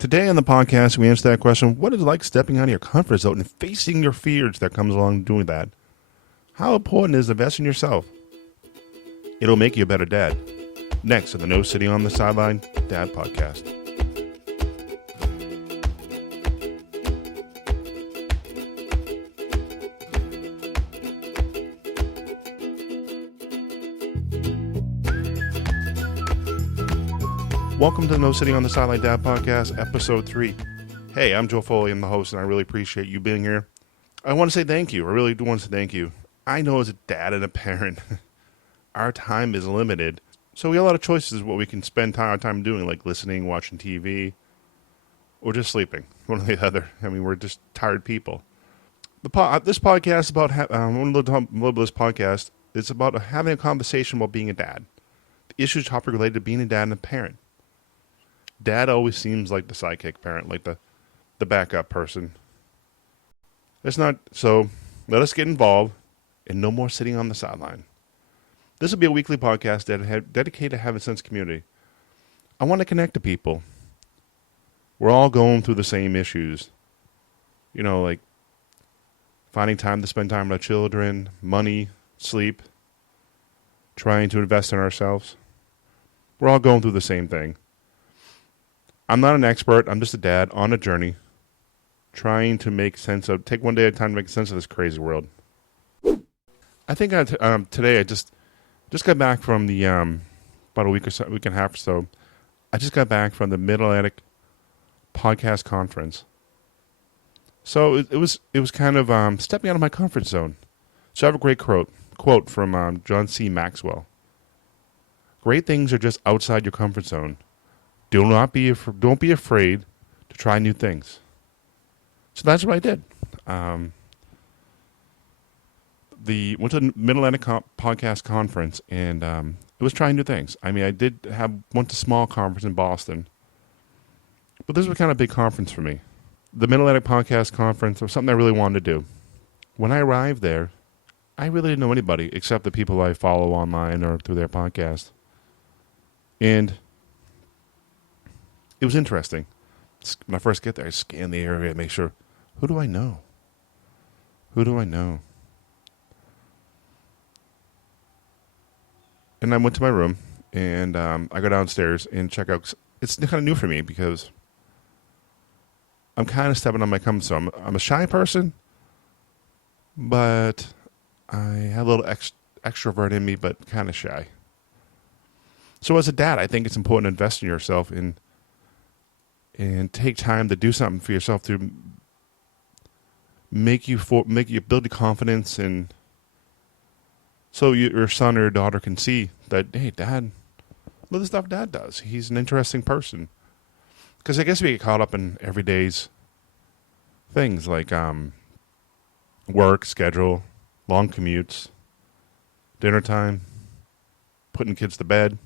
Today on the podcast, we answer that question: what is it like stepping out of your comfort zone and facing your fears that comes along doing that? How important is investing in yourself? It'll make you a better dad. Next on the No Sitting on the Sideline Dad Podcast. Welcome to the No Sitting on the Sideline Dad Podcast, Episode 3. Hey, I'm Joe Foley. I'm the host, and I really appreciate you being here. I want to say thank you. I really do want to say thank you. I know as a dad and a parent, our time is limited. So we have a lot of choices what we can spend our time doing, like listening, watching TV, or just sleeping. One or the other. I mean, we're just tired people. This podcast is about, this podcast is about having a conversation about being a dad. The issue topic related to being a dad and a parent. Dad always seems like the sidekick parent, like the backup person. It's not, so let us get involved and no more sitting on the sideline. This will be a weekly podcast dedicated to having a sense of community. I want to connect to people. We're all going through the same issues. You know, like finding time to spend time with our children, money, sleep, trying to invest in ourselves. We're all going through the same thing. I'm not an expert. I'm just a dad on a journey, trying to take one day at a time to make sense of this crazy world. I think today I just got back from the about a week and a half or so. I just got back from the Mid-Atlantic podcast conference. So it was kind of stepping out of my comfort zone. So I have a great quote from John C. Maxwell. Great things are just outside your comfort zone. Don't be afraid to try new things. So that's what I did. Went to the Mid-Atlantic podcast conference, and it was trying new things. I mean, went to a small conference in Boston, but this was kind of a big conference for me. The Mid-Atlantic podcast conference was something I really wanted to do. When I arrived there, I really didn't know anybody except the people I follow online or through their podcast. And it was interesting. When I first get there, I scan the area, make sure, who do I know? Who do I know? And I went to my room, and I go downstairs and check out. It's kind of new for me because I'm kind of stepping on my comfort zone. I'm a shy person, but I have a little extrovert in me, but kind of shy. So as a dad, I think it's important to invest in yourself and take time to do something for yourself to make you build your confidence, and so your son or your daughter can see that, hey, Dad, look at the stuff Dad does. He's an interesting person. Because I guess we get caught up in everyday's things like work, schedule, long commutes, dinner time, putting kids to bed,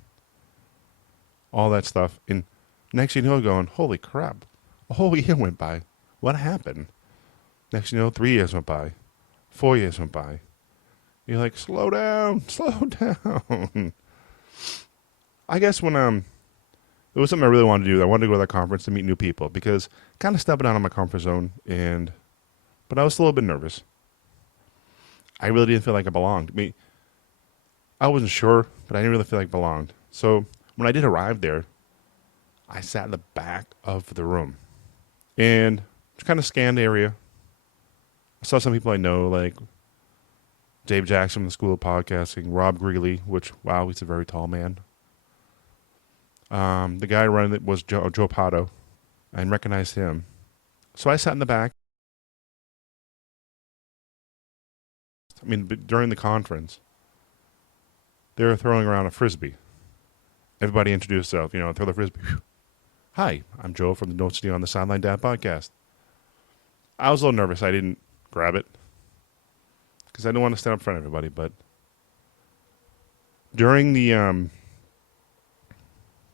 all that stuff. And next thing you know, going, holy crap, a whole year went by. What happened? Next thing you know, 3 years went by. 4 years went by. You're like, slow down. I guess when it was something I really wanted to do. I wanted to go to that conference to meet new people because kind of stepping out of my comfort zone, but I was still a little bit nervous. I really didn't feel like I belonged. I wasn't sure, but I didn't really feel like I belonged. So when I did arrive there, I sat in the back of the room and just kind of scanned the area. I saw some people I know, like Dave Jackson from the School of Podcasting, Rob Greeley, which, wow, he's a very tall man. The guy running it was Joe Pato. I recognized him. So I sat in the back. I mean, during the conference, they were throwing around a Frisbee. Everybody introduced themselves, throw the Frisbee. Hi, I'm Joe from the No Sitting on the Sideline Dad Podcast. I was a little nervous. I didn't grab it because I didn't want to stand up in front of everybody. But during the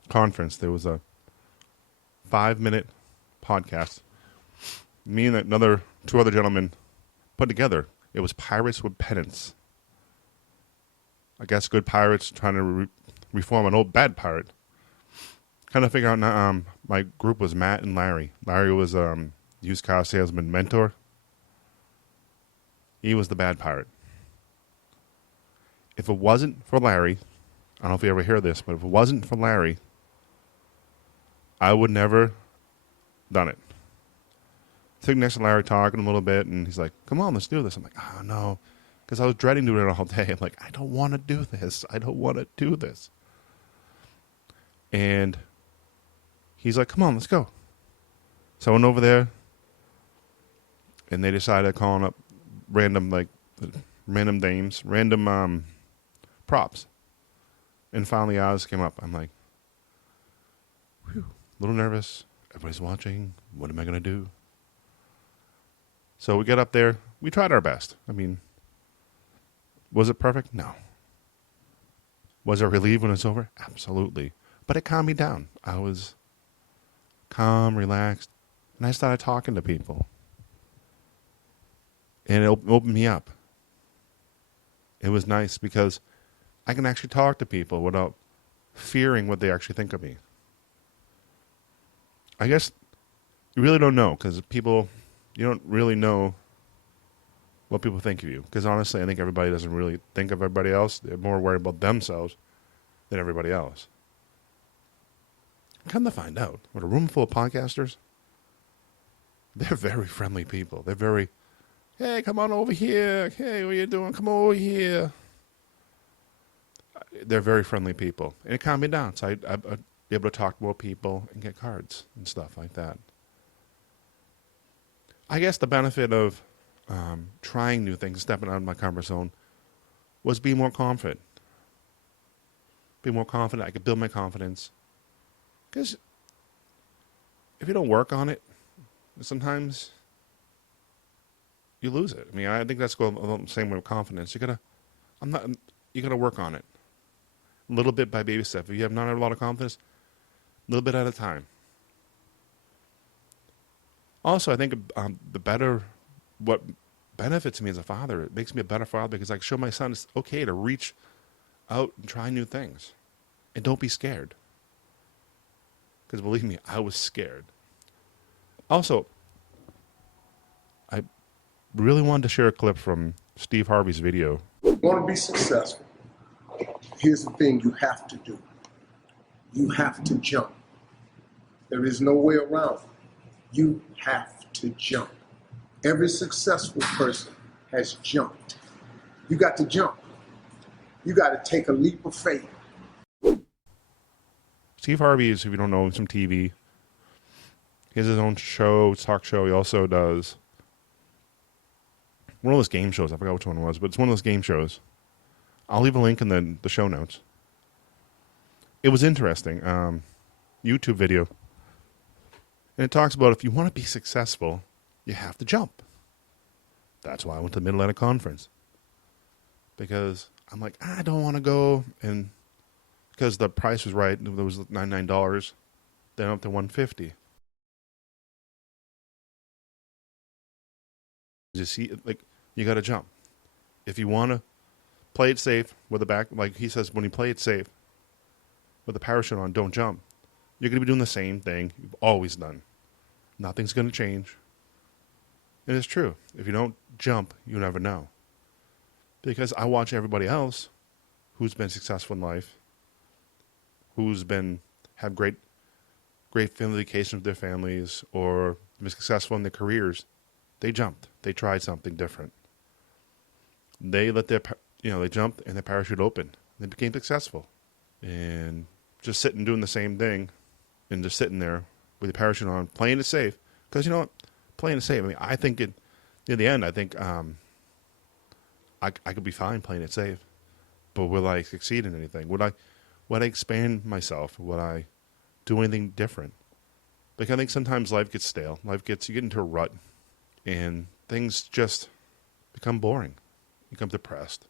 conference, there was a 5-minute podcast. Me and two other gentlemen put together. It was Pirates with Pennants. I guess good pirates trying to reform an old bad pirate. Kind of figure out. My group was Matt and Larry. Larry was used car salesman mentor. He was the bad pirate. If it wasn't for Larry, I don't know if you ever hear this, but if it wasn't for Larry, I would never done it. Sitting next to Larry talking a little bit, and he's like, "Come on, let's do this." I'm like, "Oh no," because I was dreading doing it all day. I'm like, "I don't want to do this. I don't want to do this." And he's like, "Come on, let's go." So I went over there, and they decided calling up random names, random props, and finally ours came up. I'm like, whew, a little nervous. Everybody's watching. What am I gonna do? So we get up there. We tried our best. I mean, was it perfect? No. Was I relieved when it's over? Absolutely. But it calmed me down. I was calm, relaxed, and I started talking to people. And it opened me up. It was nice because I can actually talk to people without fearing what they actually think of me. I guess you really don't know because you don't really know what people think of you. Because honestly, I think everybody doesn't really think of everybody else. They're more worried about themselves than everybody else. Come to find out, with a room full of podcasters, they're very friendly people. They're very, "Hey, come on over here. Hey, what are you doing? Come over here." They're very friendly people. And it calmed me down. So I'd be able to talk to more people and get cards and stuff like that. I guess the benefit of trying new things, stepping out of my comfort zone, was being more confident. Be more confident. I could build my confidence. Because if you don't work on it, sometimes you lose it. I mean, I think that's the same way with confidence. You gotta work on it. A little bit by baby step. If you have not had a lot of confidence, a little bit at a time. Also, I think what benefits me as a father, it makes me a better father because I can show my son it's okay to reach out and try new things. And don't be scared. Because believe me, I was scared. Also, I really wanted to share a clip from Steve Harvey's video. Want to be successful? Here's the thing you have to do. You have to jump. There is no way around it. You have to jump. Every successful person has jumped. You got to jump. You got to take a leap of faith. Steve Harvey is, if you don't know him, some TV. He has his own show, talk show. He also does one of those game shows. I forgot which one it was, but it's one of those game shows. I'll leave a link in the show notes. It was interesting. YouTube video. And it talks about if you want to be successful, you have to jump. That's why I went to the Mid-Atlantic Conference. Because I'm like, I don't want to go. And because the price was right, it was $99. Then up to $150. You see, like, you got to jump. If you want to play it safe with the back, like he says, when you play it safe with the parachute on, don't jump. You're going to be doing the same thing you've always done. Nothing's going to change. And it's true. If you don't jump, you never know. Because I watch everybody else who's been successful in life, have great family vacations with their families, or been successful in their careers. They jumped. They tried something different. They let they jumped and their parachute opened. They became successful. And just sitting doing the same thing and just sitting there with the parachute on, playing it safe. Because you know what? Playing it safe. I mean, I think in the end, I think I could be fine playing it safe. But will I succeed in anything? Would I expand myself? Would I do anything different? Like, I think sometimes life gets stale. You get into a rut, and things just become boring. You become depressed.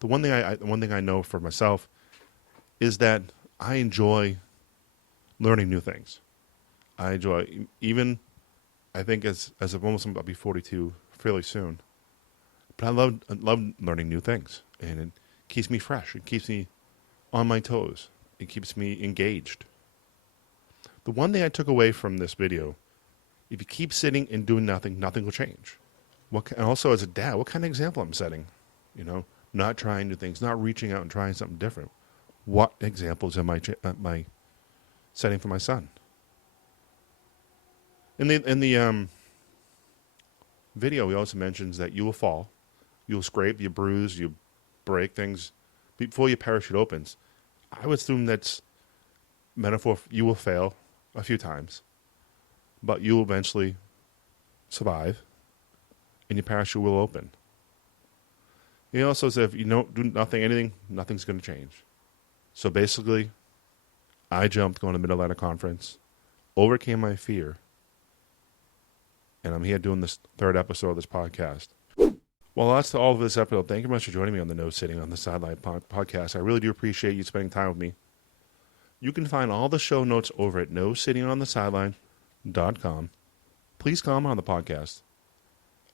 The one thing I know for myself is that I enjoy learning new things. I enjoy, even, I think as I'll be 42 fairly soon. But I love learning new things, and it keeps me fresh. It keeps me on my toes. It keeps me engaged. The one thing I took away from this video, if you keep sitting and doing nothing, nothing will change. And also as a dad, what kind of example I'm setting? You know, not trying new things, not reaching out and trying something different. What examples am I setting for my son? In the video, he also mentions that you will fall, you'll scrape, you bruise, you break things before your parachute opens. I would assume that's metaphor. You will fail a few times, but you will eventually survive, and your parachute will open. He also says if you don't do anything, nothing's going to change. So basically, I jumped going to Mid-Atlantic Conference, overcame my fear, and I'm here doing this third episode of this podcast. Well, that's all of this episode. Thank you very much for joining me on the No Sitting on the Sideline podcast. I really do appreciate you spending time with me. You can find all the show notes over at nosittingonthesideline.com. Please comment on the podcast.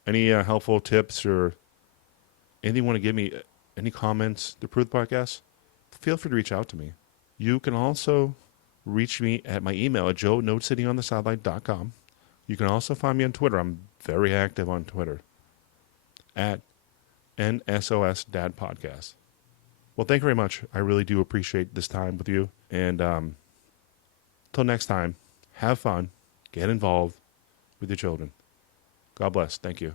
Any helpful tips or anything you want to give me, any comments to improve the podcast, feel free to reach out to me. You can also reach me at my email at joe@nosittingonthesideline.com. You can also find me on Twitter. I'm very active on Twitter at NSOS Dad Podcast. Well, thank you very much. I really do appreciate this time with you. And until next time, have fun, get involved with your children. God bless. Thank you.